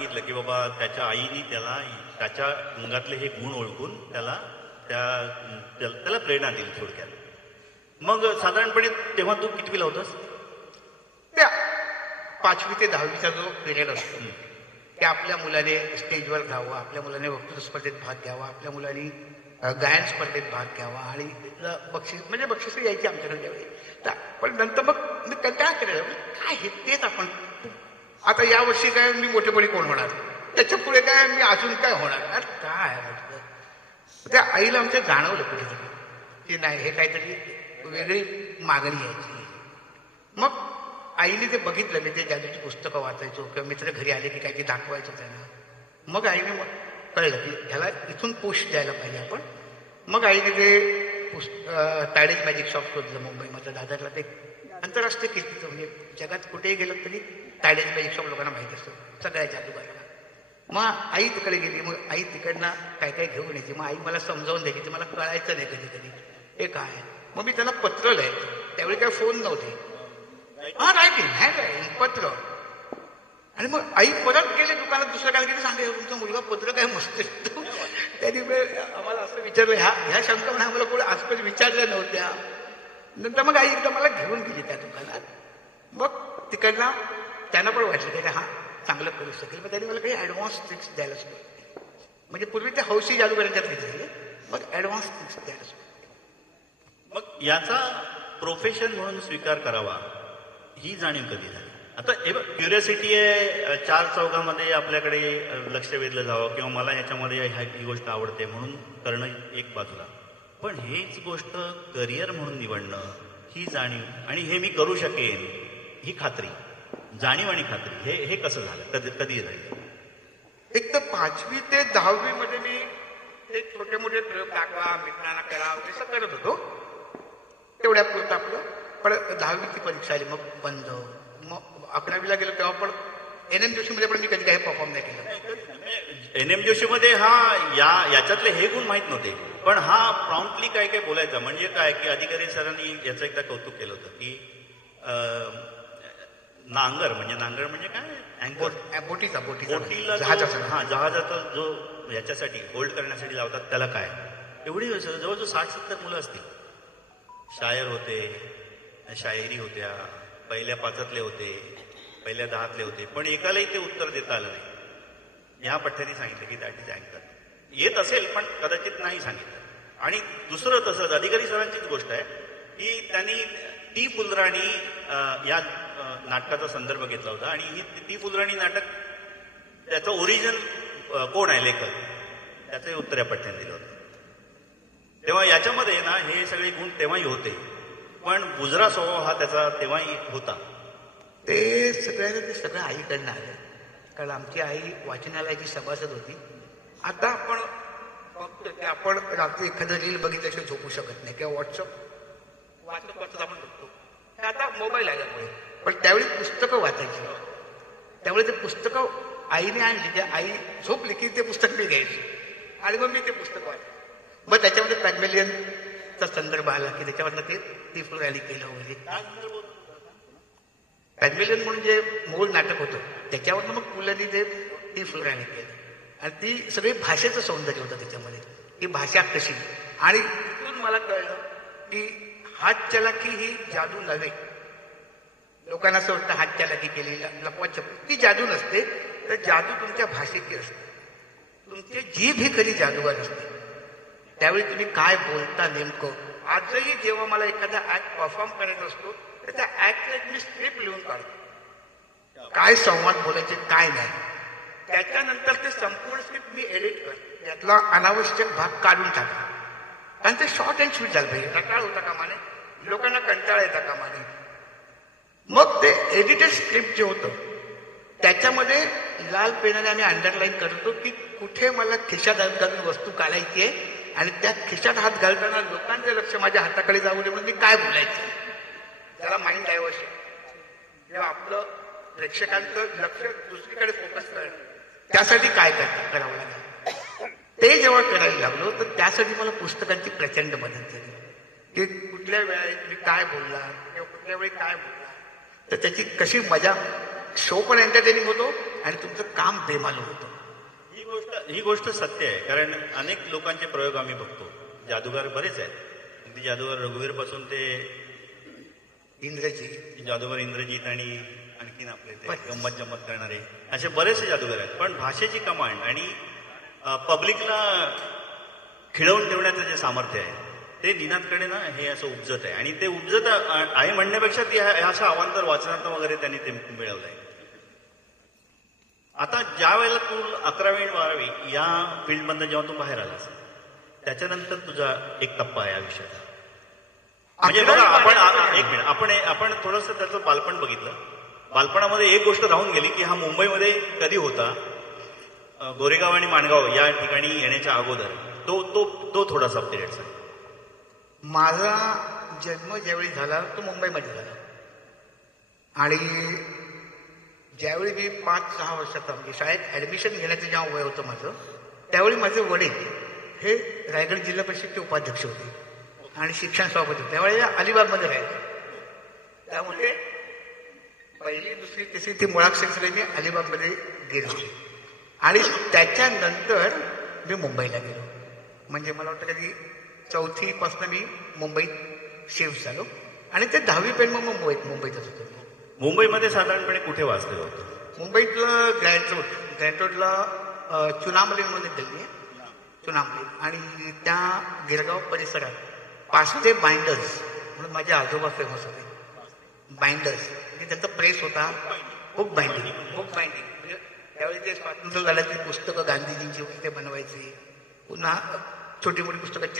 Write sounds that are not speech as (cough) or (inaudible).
सांगितलं की बाबा त्याच्या आईने त्याला त्याच्या अंगातले हे गुण ओळखून त्याला त्या त्याला प्रेरणा दिली थोडक्यात. मग साधारणपणे तेव्हा तू कितवीला होतास? त्या पाचवी ते दहावीचा जो पिरियड असतो की आपल्या मुलाने स्टेजवर जावं आपल्या मुलाने वक्तृत्व स्पर्धेत भाग घ्यावा आपल्या मुलांनी गायन स्पर्धेत भाग घ्यावा आणि बक्षीस म्हणजे बक्षीस यायची आमच्याकडे त्यावेळी. पण नंतर मग केलेला म्हणजे काय हे तेच आपण आता यावर्षी काय मी मोठेपणी कोण होणार? त्याच्या पुढे काय मी अजून काय होणार? अरे काय म्हटलं त्या आईला आमच्या जाणवलं कुठेतरी. की नाही हे काहीतरी वेगळी मागणी यायची. मग आईने ते बघितलं मी ते जादूची पुस्तकं वाचायचो किंवा मित्र घरी आले की काही ते दाखवायचो त्यांना. मग आईने मग कळलं की ह्याला इथून पोस्ट द्यायला पाहिजे आपण. मग आईने ते पुस्त टायडेज मॅजिक शॉप शोधलं मुंबईमधलं. दादरला ते आंतरराष्ट्रीय कीर्तीचं म्हणजे जगात कुठेही गेलं तरी टायडेज मॅजिक शॉप लोकांना माहीत असतं. सगळ्या जादूगाराला मग आई तिकडे गेली मग आई तिकडनं काय काय घेऊन यायची. मग आई मला समजावून द्यायची ते मला कळायचं नाही कधी कधी हे काय? मग मी त्यांना पत्र लिहायचं. त्यावेळी काय फोन नव्हते. हा रायटिंग हँड पत्र. आणि मग आई परत गेले दुकानात दुसऱ्या काय गेले सांगे तुमचा मुलगा पत्र काय मस्त लिहितो." (laughs) त्यांनी आम्हाला असं विचारलं ह्या ह्या शंका म्हणा आम्हाला कोणी आजपर्यंत विचारल्या नव्हत्या. नंतर मग आई एकदा मला घेऊन गेली त्या दुकानात. मग तिकडनं त्यांना पण वाटलं की हा चांगलं करू शकेल. मग त्यांनी मला काही ॲडव्हान्स ट्रिक्स द्यायला सुरुवात केली. म्हणजे पूर्वी ते हौशी जादूगारांच्यात घेतलेले मग ॲडव्हान्स ट्रिक्स द्यायला सुरुवात मग याचा प्रोफेशन म्हणून स्वीकार करावा ही जाणीव कधी झाली? आता हे क्युरियोसिटी आहे चार चौघामध्ये आपल्याकडे लक्ष वेधलं जावं किंवा मला याच्यामध्ये ह्या- ही गोष्ट आवडते म्हणून करणं एक बाजूला. पण हेच गोष्ट करिअर म्हणून निवडणं ही जाणीव आणि हे मी करू शकेन ही खात्री जाणीव आणि खात्री हे हे कसं झालं? कधी कधी झालं? एक तर पाचवी ते दहावी मध्ये मी ते छोटे मोठे प्रयोग दाखवा मित्रांना करा असं करत होतो. तेवढ्या पुरतं आपलं. पण दहावीची परीक्षा आली मग बंद मग अकरावीला गेलो तेव्हा पण एन एम जोशी मध्ये पण मी कधी काही परफॉर्म नाही केलं. एन एम जोशीमध्ये हा या याच्यातले हे गुण माहीत नव्हते. पण हा प्रॉम्प्टली काय काय बोलायचा? म्हणजे काय की अधिकारी सरांनी याचं एकदा कौतुक केलं होतं की नांगर म्हणजे नांगर म्हणजे काय? अँकर बोट- बोटीचा बोटीला जहाजाचा हा जहाजाचा जो याच्यासाठी होल्ड करण्यासाठी लावतात त्याला काय? एवढी जवळजवळ साठ सत्तर मुलं असतील. शायर होते शायरी होत्या पहिल्या पाचातले होते पहिल्या दहातले होते पण एकालाही ते उत्तर देता आलं नाही. ह्या पठ्ठ्याने सांगितलं की दॅट इज अँकर येत असेल पण कदाचित नाही सांगितलं. आणि दुसरं तसंच अधिकारी सरांचीच गोष्ट आहे की त्यांनी ती फुलराणी या नाटकाचा संदर्भ घेतला होता आणि ही ती फुलराणी नाटक त्याचं ओरिजिन कोण आहे लेखक? त्याचंही उत्तर या पठ्ठ्याने दिलं होतं. तेव्हा याच्यामध्ये ना हे सगळे गुण तेव्हाही होते पण गुजरा स्वभाव हा त्याचा तेव्हाही होता. ते सगळ्यांना ते सगळं आईकडनं आलं. कारण आमची आई वाचनालयाची सभासद होती. आता आपण बघतो की आपण रात्री एखादं रील बघितल्याशिवाय झोपू शकत नाही. किंवा व्हॉट्सअप वाचत वाचत आपण बघतो आता मोबाईल आल्यामुळे. पण त्यावेळी पुस्तकं वाचायची. त्यावेळी ते पुस्तकं आईने आणली. त्या आई झोपली की ते पुस्तक मी घ्यायची. आणि मग मी ते पुस्तक वाचलं मग त्याच्यामध्ये पॅगमेलियनचा संदर्भ आला की त्याच्यावरनं ते ती फुल रॅली केलं वगैरे. पॅगमेलियन म्हणून जे मूळ नाटक होतं त्याच्यावरनं मग पुलांनी ते ती फुल रॅली केलं. आणि ती सगळी भाषेचं सौंदर्य होतं त्याच्यामध्ये. ही भाषा कशी? आणि तिथून मला कळलं की हात चलाखी ही जादू नव्हे. लोकांना असं वाटतं हात चलाखी केली लपवाछप ती जादू नसते तर जादू तुमच्या भाषेची असते. तुमची जीभ ही खरी जादूगार असते? त्यावेळी तुम्ही काय बोलता नेमकं? आजही जेव्हा मला एखादा ऍक्ट परफॉर्म करायचा असतो तर त्या ऍक्टला मी स्क्रिप्ट लिहून काढतो. काय संवाद बोलायचे काय नाही. त्याच्यानंतर ते संपूर्ण स्क्रिप्ट मी एडिट करतो त्यातला अनावश्यक भाग काढून टाका. कारण ते शॉर्ट अँड स्वीट झालं पाहिजे. रटाळ होता कामा नये लोकांना कंटाळा येता कामा नये मग ते एडिटेड स्क्रिप्ट जे होतं त्याच्यामध्ये लाल पेनाने आम्ही अंडरलाईन करतो की कुठे मला खिशात हात घालून वस्तू काढायची आहे आणि त्या खिशात हात घालताना लोकांचं लक्ष माझ्या हाताकडे जाऊ नये म्हणून मी काय बोलायचं? त्याला माइंड डायव्हर्शन जेव्हा आपलं प्रेक्षकांचं लक्ष दुसरीकडे फोकस करणं. त्यासाठी काय कर- करावं लागेल? ते जेव्हा करायला लागलो तर त्यासाठी मला पुस्तकांची प्रचंड मदत झाली. की कुठल्या वेळेत मी काय बोलला किंवा कुठल्या वेळी काय बोलला तर त्याची कशी मजा शो पण एंटरटेनिंग होतो आणि तुमचं काम बेमालूम होतं. ही गोष्ट ही गोष्ट सत्य आहे कारण अनेक लोकांचे प्रयोग आम्ही बघतो. जादूगार बरेच आहेत. अगदी जादूगार रघुवीरपासून ते इंग्रजी जादूगार इंद्रजीत आणि आणखीन आपले ते. गंमत जम्मत करणारे असे बरेचसे जादूगार आहेत. पण भाषेची कमांड आणि पब्लिकला खिळवून ठेवण्याचं जे सामर्थ्य आहे ते निनादकडे ना हे असं उपजत आहे. आणि ते उपजत आहे म्हणण्यापेक्षा ती अशा अवांतर वाचनातून वगैरे त्यांनी ते मिळवलंय. आता ज्या वेळेला तू अकरावी आणि बारावी या फील्डमधनं जेव्हा तू बाहेर आलास त्याच्यानंतर तुझा एक टप्पा आहे आयुष्याचा. म्हणजे बघा आपण एक मिनिट. आपण आपण थोडस त्याचं बालपण बघितलं. बालपणामध्ये एक गोष्ट राहून गेली की हा मुंबईमध्ये कधी होता? गोरेगाव आणि माणगाव या ठिकाणी येण्याच्या अगोदर. तो तो तो थोडासा पिरियड सांग. माझा जन्म ज्यावेळी झाला तो मुंबईमध्ये झाला. आणि ज्यावेळी मी पाच सहा वर्षाचा म्हणजे शाळेत ऍडमिशन घेण्याचं जेव्हा वय होतं माझं त्यावेळी माझे वडील हे रायगड जिल्हा परिषदचे उपाध्यक्ष होते. आणि शिक्षण सभापती होते. त्यावेळी अलिबागमध्ये राहायचे. त्यामुळे पहिली दुसरी तिसरी ती मुळाक्षर मी अलिबागमध्ये गेलो. आणि त्याच्यानंतर मी मुंबईला गेलो. म्हणजे मला वाटतं कधी चौथीपासून मी मुंबईत शिफ्ट झालो. आणि ते दहावीपर्यंत मग मुंबईत मुंबईतच होतो. मुंबईमध्ये साधारणपणे कुठे वाचलेलं होतं? मुंबईतलं ग्रँड रोड ग्रँड रोडला अ, चुनामली म्हणून एक गल्ली आहे. चुनामली. आणि त्या गिरगाव परिसरात पाचशे बाइंडर्स म्हणून माझे आजोबा फेमस होते. बाइंडर्स. म्हणजे त्यांचा प्रेस होता. बुक बाइंडिंग बुक बाइंडिंग म्हणजे त्यावेळी ते स्वातंत्र्य झालं ते पुस्तकं गांधीजींची होती ते बनवायचे. पुन्हा छोटी मोठी पुस्तकं